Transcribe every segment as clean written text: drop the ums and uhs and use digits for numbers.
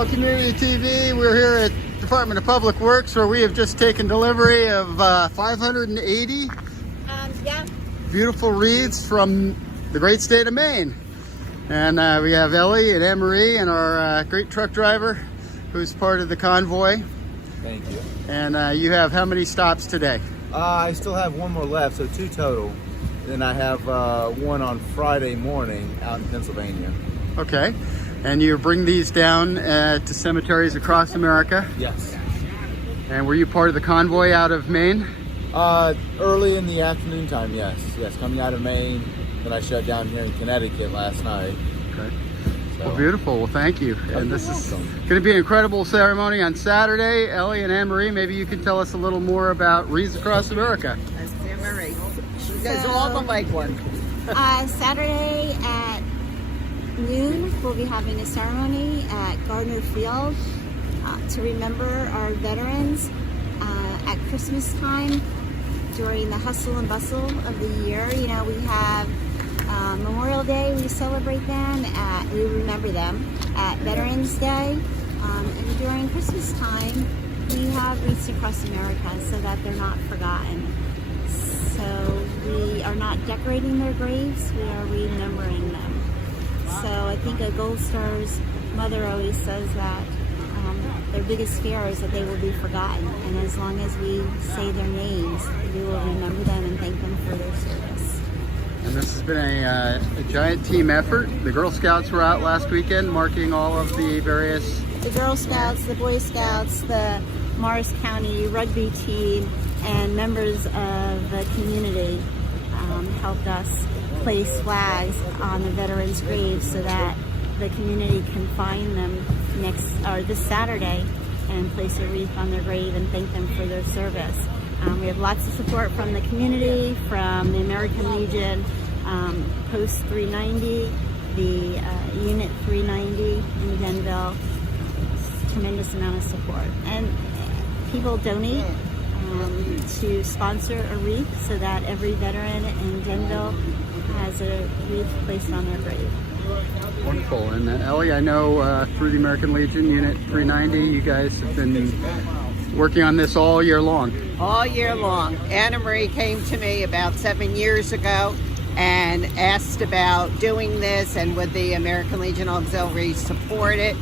Denville Community TV. We're here at Department of Public Works where we have just taken delivery of 580 beautiful wreaths from the great state of Maine. And we have Ellie and Anne-Marie and our great truck driver who's part of the convoy. Thank you. And you have how many stops today? I still have one more left, so 2 total. Then I have one on Friday morning out in Pennsylvania. Okay. And you bring these down to cemeteries across America? Yes. And were you part of the convoy out of Maine? Early in the afternoon time, yes. Yes, coming out of Maine. Then I shut down here in Connecticut last night. Okay. So. Well, beautiful. Well, thank you. And this is going to be an incredible ceremony on Saturday. Ellie and Anne-Marie, maybe you can tell us a little more about Wreaths Across America. That's Anne-Marie. She does all the legwork. Saturday at noon, we'll be having a ceremony at Gardner Field to remember our veterans at Christmas time during the hustle and bustle of the year. You know, we have Memorial Day, we celebrate them, we remember them at Veterans Day, and during Christmas time, we have Wreaths Across America so that they're not forgotten. So we are not decorating their graves, we are remembering them. So I think a Gold Star's mother always says that their biggest fear is that they will be forgotten. And as long as we say their names, we will remember them and thank them for their service. And this has been a giant team effort. The Girl Scouts were out last weekend marking all of the various... The Girl Scouts, the Boy Scouts, the Morris County rugby team, and members of the community helped us place flags on the veterans' graves so that the community can find them this Saturday and place a wreath on their grave and thank them for their service. We have lots of support from the community, from the American Legion, Post 390, the Unit 390 in Denville. Tremendous amount of support. And people donate to sponsor a wreath so that every veteran in Denville has a wreath placed on their grave. Wonderful. And Ellie, I know through the American Legion Unit 390, you guys have been working on this all year long. All year long. Anna-Marie came to me about 7 years ago and asked about doing this and would the American Legion Auxiliary support it.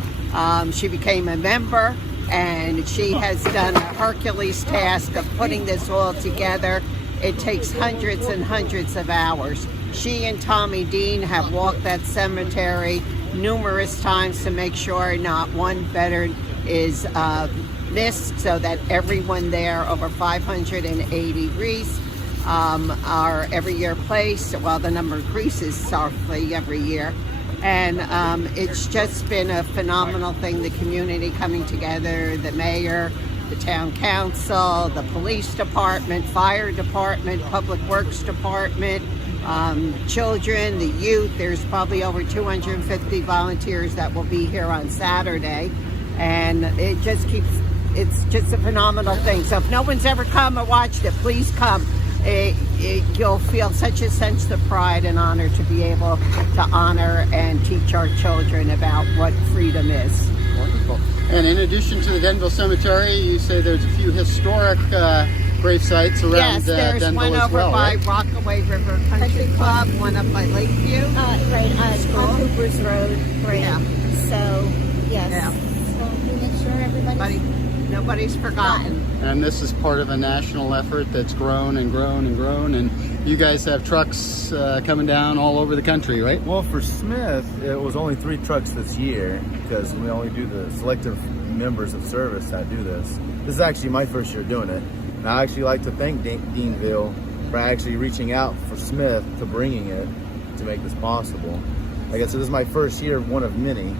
She became a member and she has done a Hercules task of putting this all together. It takes hundreds and hundreds of hours. She and Tommy Dean have walked that cemetery numerous times to make sure not one veteran is missed, so that everyone there, over 580 wreaths, are every year placed, while the number increases softly every year. And it's just been a phenomenal thing, the community coming together, the mayor, the town council, the police department, fire department, public works department, children, the youth. There's probably over 250 volunteers that will be here on Saturday. And it just it's just a phenomenal thing. So if no one's ever come or watched it, please come. You'll feel such a sense of pride and honor to be able to honor and teach our children about what freedom is. Wonderful. And in addition to the Denville Cemetery, you say there's a few historic grave sites around yes, there's Denville one as over well, by right? Rockaway River Country Club, one up by Lakeview. Right, on Cooper's Road. Right. Yeah. So, yes. Yeah. So we make sure Nobody's forgotten. And this is part of a national effort that's grown and grown and grown. And you guys have trucks coming down all over the country, right? Well, for Smith, it was only 3 trucks this year because we only do the selective members of service that do this. This is actually my first year doing it. And I actually like to thank Denville for actually reaching out for Smith to bringing it to make this possible. Like I said, this is my first year, one of many.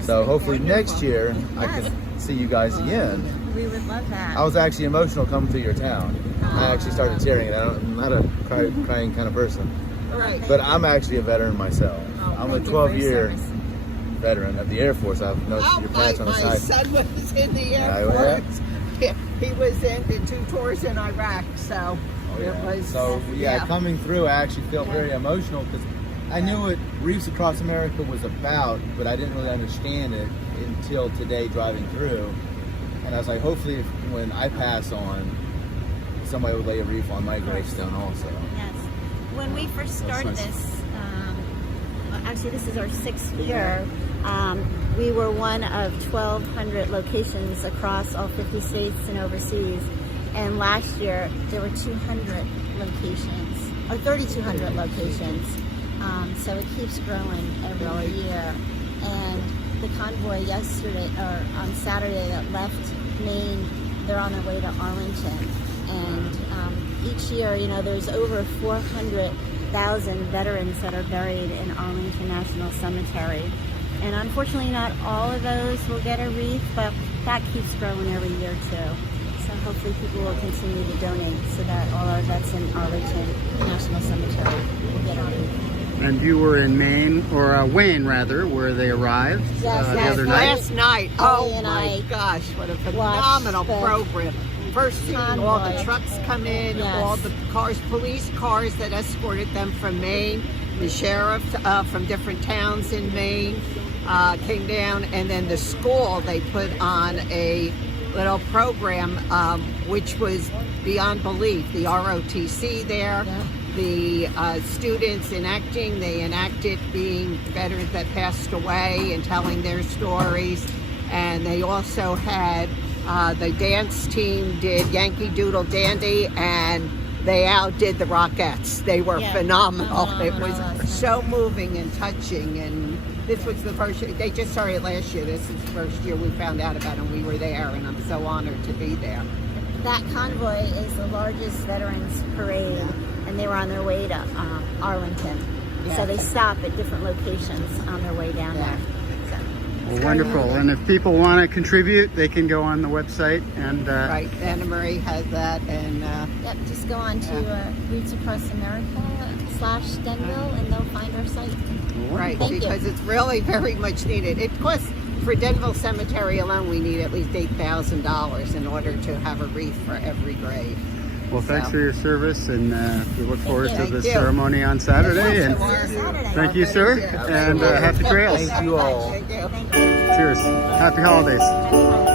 So hopefully next year I can see you guys again. We would love that. I was actually emotional coming through your town. I actually started tearing. I'm not a crying kind of person. Right. But I'm actually a veteran myself. I'm a 12-year veteran of the Air Force. I've noticed your patch on the My side. son was in the Air Force. He was in the 2 tours in Iraq, so it was. So coming through, I actually felt very emotional because I knew what Wreaths Across America was about, but I didn't really understand it until today driving through. And I was like, hopefully when I pass on, somebody would lay a wreath on my gravestone also. Yes. When we first started nice. this, actually this is our 6th year, we were one of 1,200 locations across all 50 states and overseas. And last year there were 200 locations, or 3,200 locations. So it keeps growing every year. And the convoy yesterday, or on Saturday, that left Maine, they're on their way to Arlington. And each year, you know, there's over 400,000 veterans that are buried in Arlington National Cemetery. And unfortunately, not all of those will get a wreath, but that keeps growing every year too. So hopefully people will continue to donate so that all our vets in Arlington National Cemetery will get a wreath. And you were in Maine, or Wayne rather, where they arrived Yes, the yes. other night. Last night, Ellie oh and my I gosh, what a phenomenal watched the program. First thing, all the convoy. trucks come in, Yes. all the cars, police cars that escorted them from Maine, the sheriff from different towns in Maine came down, and then the school, they put on a little program which was beyond belief. The ROTC there, the students enacting, they enacted being veterans that passed away and telling their stories. And they also had the dance team did Yankee Doodle Dandy, and they outdid the Rockettes. They were phenomenal. It was so moving and touching. And this was the first year, they just started last year. This is the first year we found out about it, and we were there, and I'm so honored to be there. That convoy is the largest veterans parade, and they were on their way to Arlington. Yes. So they stop at different locations on their way down there. So, Well, wonderful. And if people want to contribute, they can go on the website and Right, Anna Marie has that, and yep, just go on to Roots Across America /Denville, and they'll find our site. right, Thank you. because it's really very much needed. It costs, for Denville Cemetery alone, we need at least $8,000 in order to have a wreath for every grave. well, thanks for your service, and we look forward to Thank the you. ceremony on Saturday. And Saturday. thank you, sir, and happy trails. Thank you all. Thank you. Thank you. Cheers. Happy holidays. Happy holidays.